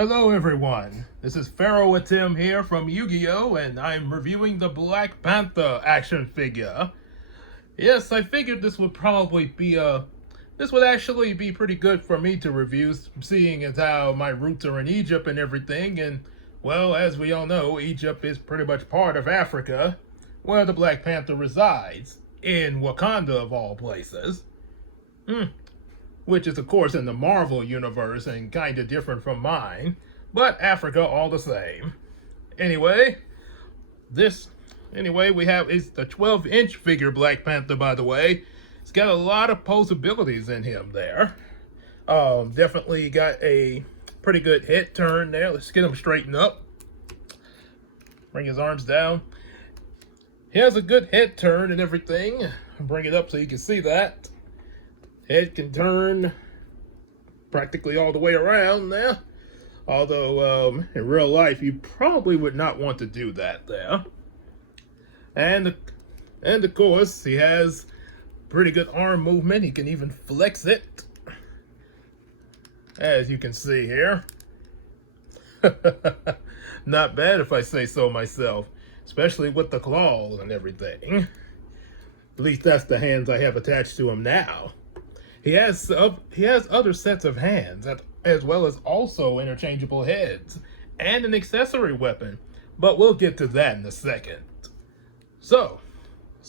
Hello everyone, this is Pharaoh Atem here from Yu-Gi-Oh! And I'm reviewing the Black Panther action figure. Yes, I figured this would probably be this would actually be pretty good for me to review, seeing as how my roots are in Egypt and everything, and well, as we all know, Egypt is pretty much part of Africa, where the Black Panther resides, in Wakanda of all places. Which is of course in the Marvel universe and kinda different from mine, but Africa all the same. Anyway, we have is the 12-inch figure Black Panther, by the way. It's got a lot of possibilities in him there. Definitely got a pretty good head turn there. Let's get him straightened up. Bring his arms down. He has a good head turn and everything. Bring it up so you can see that. Head can turn practically all the way around there. Although, in real life, you probably would not want to do that there. And of course, he has pretty good arm movement. He can even flex it, as you can see here. Not bad if I say so myself, especially with the claws and everything. At least that's the hands I have attached to him now. He has other sets of hands, as well as also interchangeable heads, and an accessory weapon, but we'll get to that in a second. So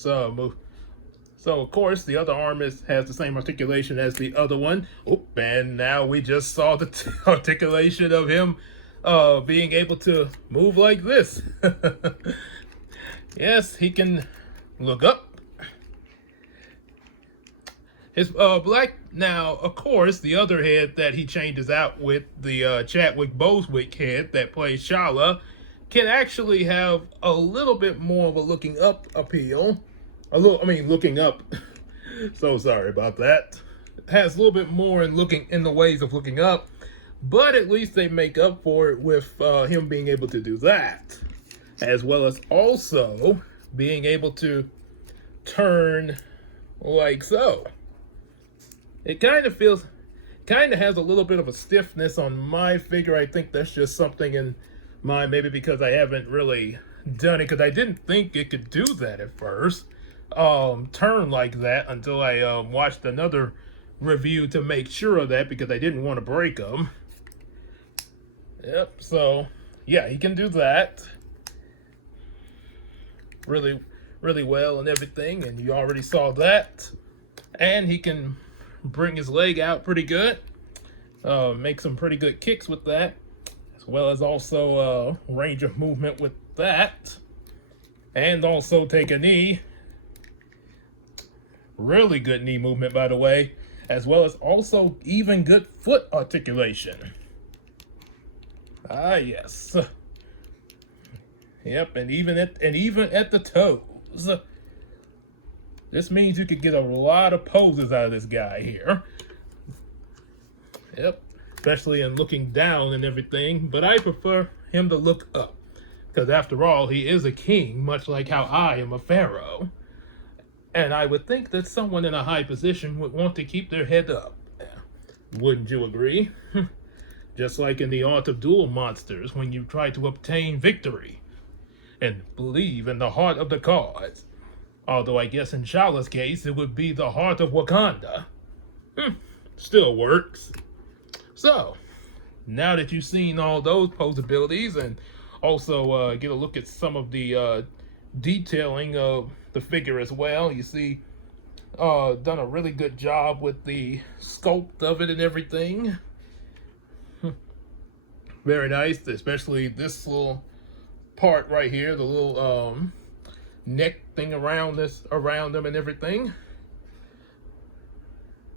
of course the other arm has the same articulation as the other one. Oop, and now we just saw the articulation of him being able to move like this. Yes, he can look up. His black, now, of course, the other head that he changes out with, the Chadwick Bosewick head that plays Shala, can actually have a little bit more of a looking up appeal. Looking up. So sorry about that. Has a little bit more in the ways of looking up, but at least they make up for it with him being able to do that, as well as also being able to turn like so. It kind of has a little bit of a stiffness on my figure. I think that's just something in mine, maybe because I haven't really done it, because I didn't think it could do that at first. Turn like that until I watched another review to make sure of that, because I didn't want to break them. Yep, so yeah, he can do that really, really well and everything, and you already saw that. And he can bring his leg out pretty good, make some pretty good kicks with that, as well as also range of movement with that, and also take a knee. Really good knee movement, by the way, as well as also even good foot articulation. Ah, yes. Yep, and even at the toes. This means you could get a lot of poses out of this guy here. Yep, especially in looking down and everything, but I prefer him to look up, because after all, he is a king, much like how I am a pharaoh. And I would think that someone in a high position would want to keep their head up. Wouldn't you agree? Just like in the art of duel monsters, when you try to obtain victory and believe in the heart of the cards. Although I guess in Shala's case, it would be the heart of Wakanda. Still works. So, now that you've seen all those possibilities, and also get a look at some of the detailing of the figure as well, you see, done a really good job with the sculpt of it and everything. Very nice, especially this little part right here, the little neck thing around them and everything.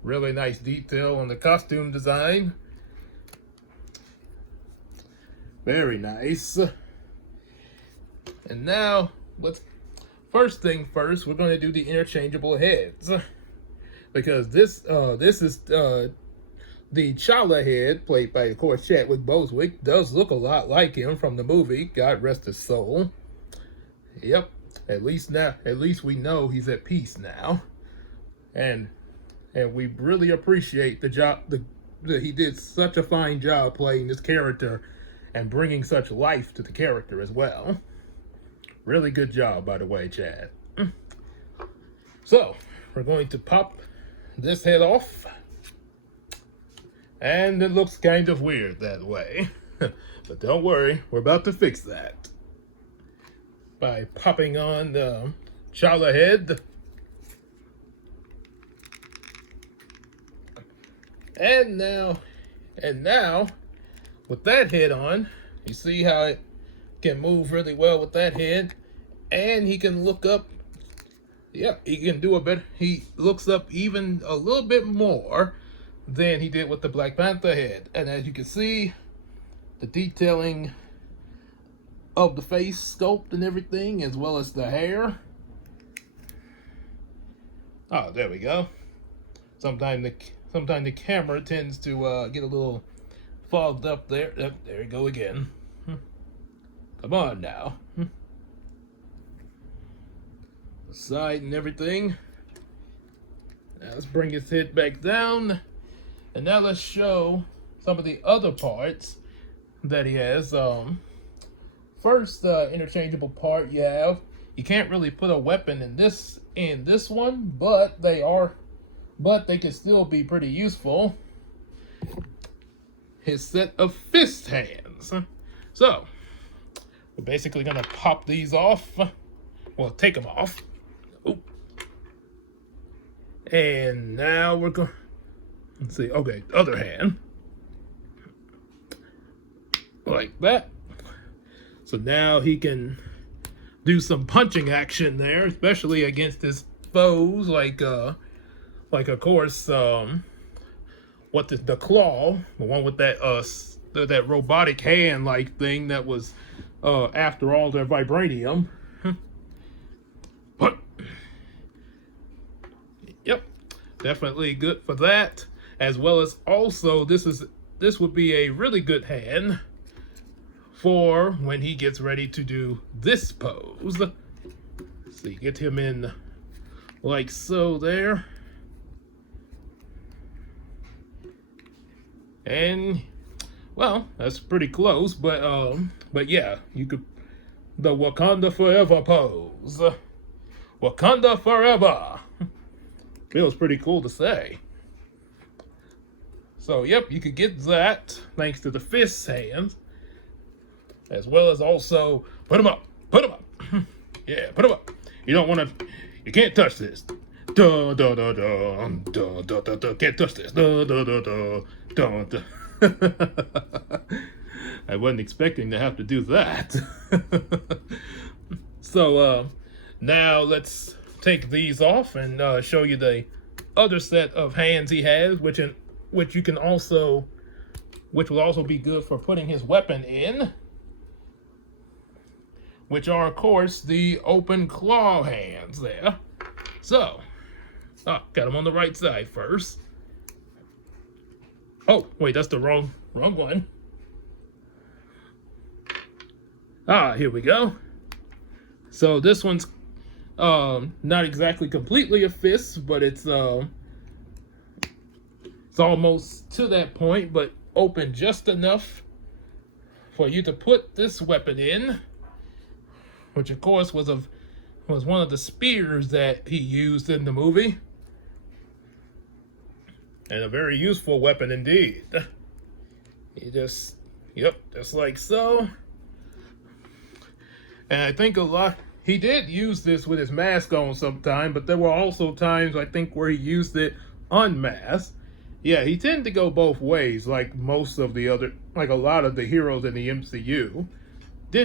Really nice detail on the costume design. Very nice. And now, first thing first, we're going to do the interchangeable heads, because this is the T'Challa head, played by, of course, Chadwick Bosewick, does look a lot like him from the movie. God rest his soul. Yep. At least we know he's at peace now, and we really appreciate the he did such a fine job playing this character and bringing such life to the character as well. Really good job, by the way, Chad. So, we're going to pop this head off. And it looks kind of weird that way. But don't worry, we're about to fix that. By popping on the Chala head. And now, with that head on, you see how it can move really well with that head. And he can look up. Yeah, he can do a bit. He looks up even a little bit more than he did with the Black Panther head. And as you can see, the detailing of the face sculpt and everything, as well as the hair. Oh, there we go. Sometimes the camera tends to get a little fogged up there. There we go again. Come on now. The side and everything. Now let's bring his head back down. And now let's show some of the other parts that he has. First interchangeable part you can't really put a weapon in this one, but they can still be pretty useful. His set of fist hands. So we're basically gonna pop these off. Well, take them off. Ooh. And now we're going. Let's see. Okay, other hand. Like that. So now he can do some punching action there, especially against his foes, like of course, what the claw, the one with that robotic hand like thing that was after all their vibranium. But yep, definitely good for that. As well as also this would be a really good hand for when he gets ready to do this pose. So you get him in like so there. And well, that's pretty close, but yeah, you could the Wakanda Forever pose. Wakanda Forever. Feels pretty cool to say. So yep, you could get that thanks to the fist hands. As well as also put them up. Yeah, put them up. You don't want to. You can't touch this. Can't touch this. I wasn't expecting to have to do that. So now let's take these off and show you the other set of hands he has, which will also be good for putting his weapon in. Which are, of course, the open claw hands there. So, got them on the right side first. Oh, wait, that's the wrong one. Here we go. So this one's not exactly completely a fist, but it's almost to that point, but open just enough for you to put this weapon in. Which, of course, was one of the spears that he used in the movie. And a very useful weapon indeed. He just like so. And I think he did use this with his mask on sometime, but there were also times, I think, where he used it unmasked. Yeah, he tended to go both ways, like a lot of the heroes in the MCU. They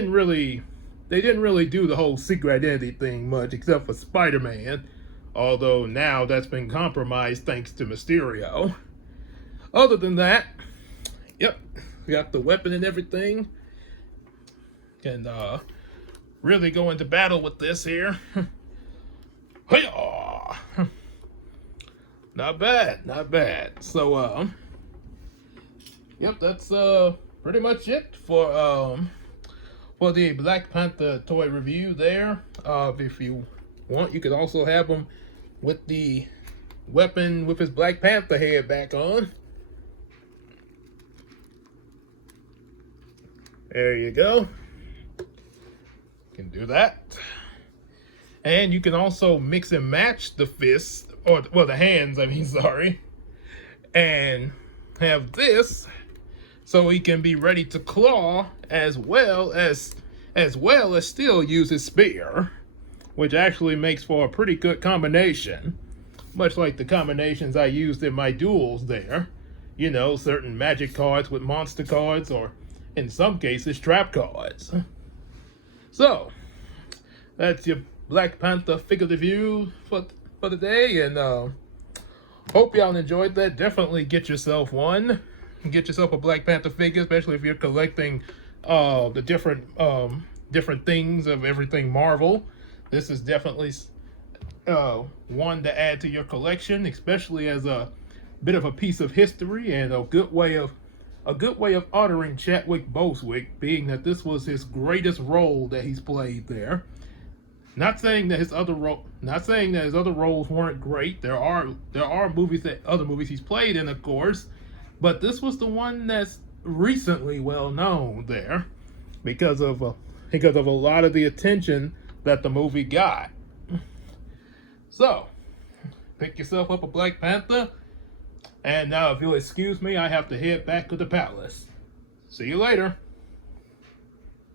didn't really do the whole secret identity thing much, except for Spider-Man. Although now that's been compromised thanks to Mysterio. Other than that, yep, we got the weapon and everything. Can really go into battle with this here. Not bad. So, yep, that's pretty much it for the Black Panther toy review there. If you want, you could also have him with the weapon with his Black Panther head back on. There you go. Can do that. And you can also mix and match the fists, or well, the hands, I mean, sorry. And have this so he can be ready to claw as well as still use his spear, which actually makes for a pretty good combination, much like the combinations I used in my duels there. You know, certain magic cards with monster cards, or in some cases trap cards. So that's your Black Panther figure review for the day, and hope y'all enjoyed that. Definitely get yourself one. Get yourself a Black Panther figure, especially if you're collecting the different things of everything Marvel. This is definitely one to add to your collection, especially as a bit of a piece of history and a good way of honoring Chadwick Bosewick, being that this was his greatest role that he's played there. Not saying that his other roles weren't great. There are other movies he's played in, of course, but this was the one that's recently well known there because of a lot of the attention that the movie got. So, pick yourself up a Black Panther, and now if you'll excuse me, I have to head back to the palace. See you later.